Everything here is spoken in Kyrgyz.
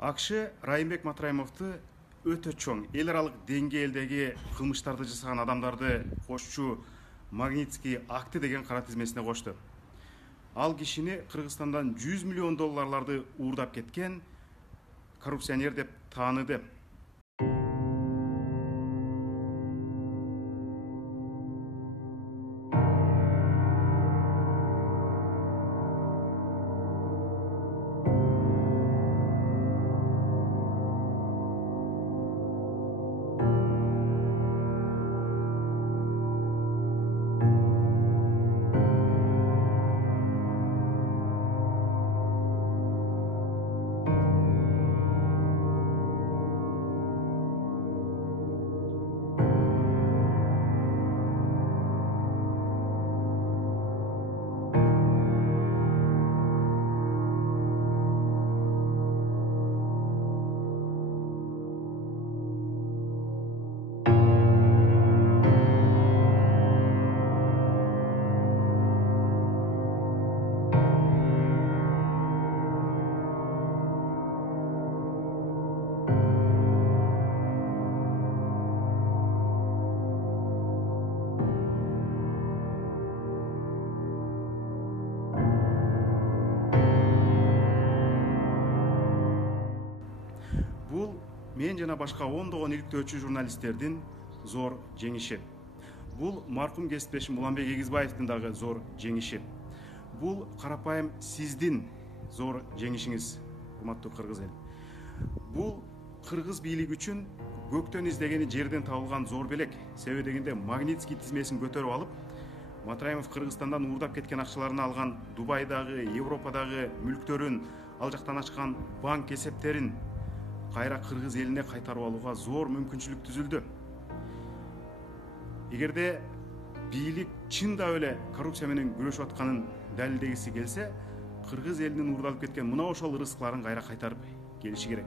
АКШ Райымбек Матраимовду өтө чоң эл аралык деңгээлдеги кылмыштарды жасаган адамдарды кошчу Магнитский акты деген кара тизмесине кошту. Ал кишини Кыргызстандан 100 миллион долларларды уурдап кеткен коррупционер деп тааныды. Бул мен жана башка ондогон иликтөөчү журналисттердин зор жеңиши. Бул маркум кесиптешим Уланбек Эгизбаевдин дагы зор жеңиши. Бул карапайым сиздин зор жеңишиңиз, урматтуу кыргыз эл. Бул кыргыз бийлиги үчүн көктөн издегени жерден табылган зор белек. Себеби дегенде Магнитский тизмесин көтөрүп алып, Матраимов Кыргызстандан уурдап кеткен акчаларын алган Дубайдагы, Европадагы мүлктөрүн, ал жактан ачкан банк эсептерин кайра кыргыз элине кайтарып алууга зор мүмкүнчүлүк түзүлдү. Эгерде бийлик чында эле коррупция менен күрөшүп атканын далилдегиси келсе, кыргыз элинин уурдалып кеткен мына ошол ырыскыларын кайра кайтарып келиши керек.